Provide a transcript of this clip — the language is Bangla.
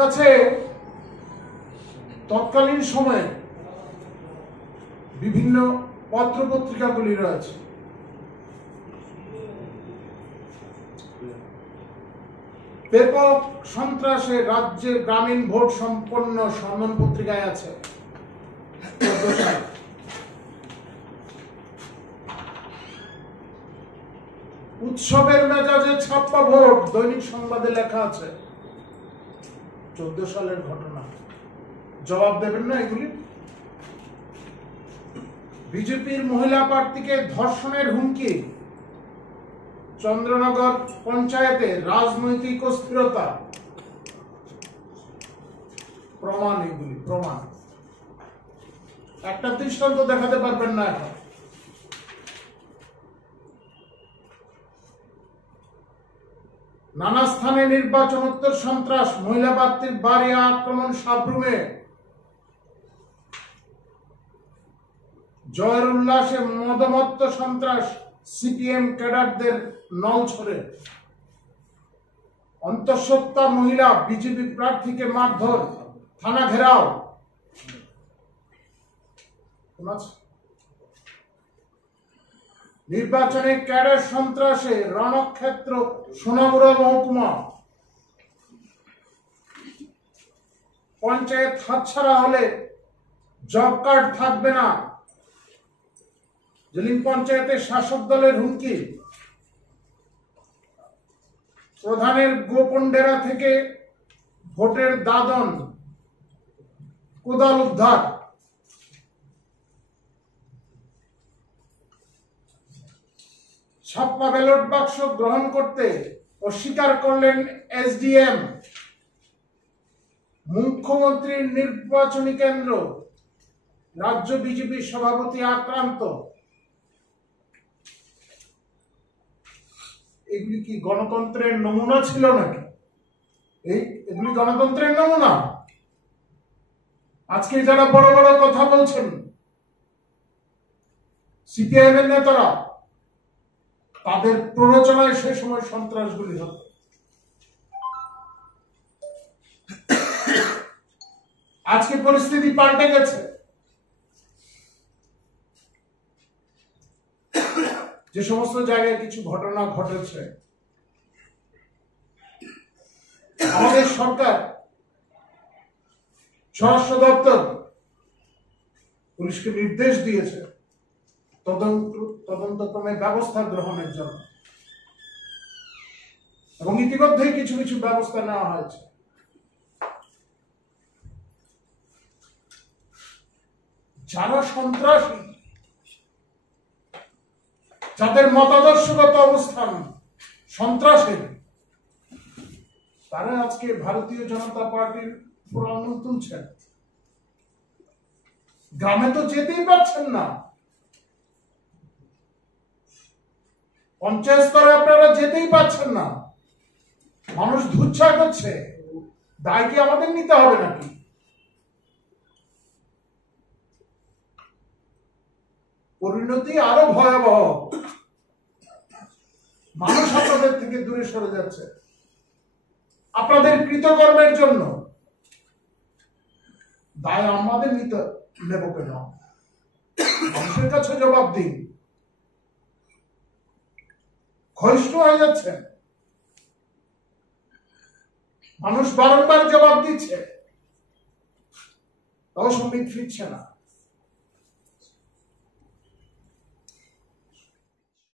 কাছে তৎকালীন সময়ে বিভিন্ন পত্রপত্রিকাগুলি রয়েছে। ব্যাপক সন্ত্রাসে রাজ্যের গ্রামীণ ভোট সম্পন্ন সন্ধান পত্রিকায় আছে। উৎসবের মেজাজে ছাপ্পা ভোট দৈনিক সংবাদে লেখা আছে 14 সালের ঘটনা। জবাব দেবেন না এগুলি? বিজেপির মহিলা প্রার্থীকে ধর্ষণের হুমকি, চন্দ্রনগর পঞ্চায়েতে রাজনৈতিক অস্থিরতা, প্রমাণ। এগুলি প্রমাণ। একটা দৃষ্টান্ত দেখাতে পারবেন না এখন? নানা স্থানে নির্বাচনোত্তর সন্ত্রাস, মহিলা প্রার্থীর বাড়ি আক্রমণ সাবরুমে, জয়ের উল্লাসে মদমত্ত সন্ত্রাস, সিপিএম ক্যাডারদের নলছড়ে, অন্তঃসত্ত্বা মহিলা বিজেপি প্রার্থীকে মারধর, থানা ঘেরাও। নির্বাচনে ক্যাডার সন্ত্রাসে রণক্ষেত্র সোনামুড়া মহকুমা, পঞ্চায়েত হাতছাড়া হলে জব কার্ড থাকবে না, জেলিম পঞ্চায়েতের শাসক দলের হুমকি, প্রধানের গোপন ডেরা থেকে ভোটের দাদন, কোদাল উদ্ধার। ছাপ্পা ব্যালট বাক্স গ্রহণ করতে অস্বীকার করলেন এসডিএম। মুখ্যমন্ত্রীর নির্বাচনী কেন্দ্র, রাজ্য বিজেপি সভাপতি আক্রান্ত। এগুলি কি গণতন্ত্রের নমুনা ছিল নাকি? এগুলি গণতন্ত্রের নমুনা? আজকে যারা বড় বড় কথা বলছেন সিপিআইএম এর নেতারা, তাদের প্ররোচনায় সে সময় সন্ত্রাসগুলি হতো। আজকে পরিস্থিতি পাল্টে গেছে। যে সমস্ত জায়গায় কিছু ঘটনা ঘটেছে, আমাদের সরকার, স্বরাষ্ট্র দপ্তর পুলিশকে নির্দেশ দিয়েছে তদন্তক্রমে ব্যবস্থা গ্রহণের জন্য, এবং ইতিমধ্যেই কিছু কিছু ব্যবস্থা নেওয়া হয়েছে। যারা সন্ত্রাসী, যাদের মতাদর্শগত অবস্থান সন্ত্রাসের, তারা আজকে ভারতীয় জনতা পার্টির উপর আঙুল তুলছেন। গ্রামে তো যেতেই পারছেন না, পঞ্চায়েত স্তরে আপনারা যেতেই পারছেন না, মানুষ ধুচ্ছা করছে। দায় কি আমাদের নিতে হবে নাকি? পরিণতি আরো ভয়াবহ। মানুষ আপনাদের থেকে দূরে সরে যাচ্ছে আপনাদের কৃতকর্মের জন্য। দায় আমাদের নিতে নেব কেন? মানুষের কাছে জবাব দিন। ক্ষয়িষ্ণু হয়ে যাচ্ছে, মানুষ বারংবার জবাব দিচ্ছে, তাও সম্বিত ফিরছে না।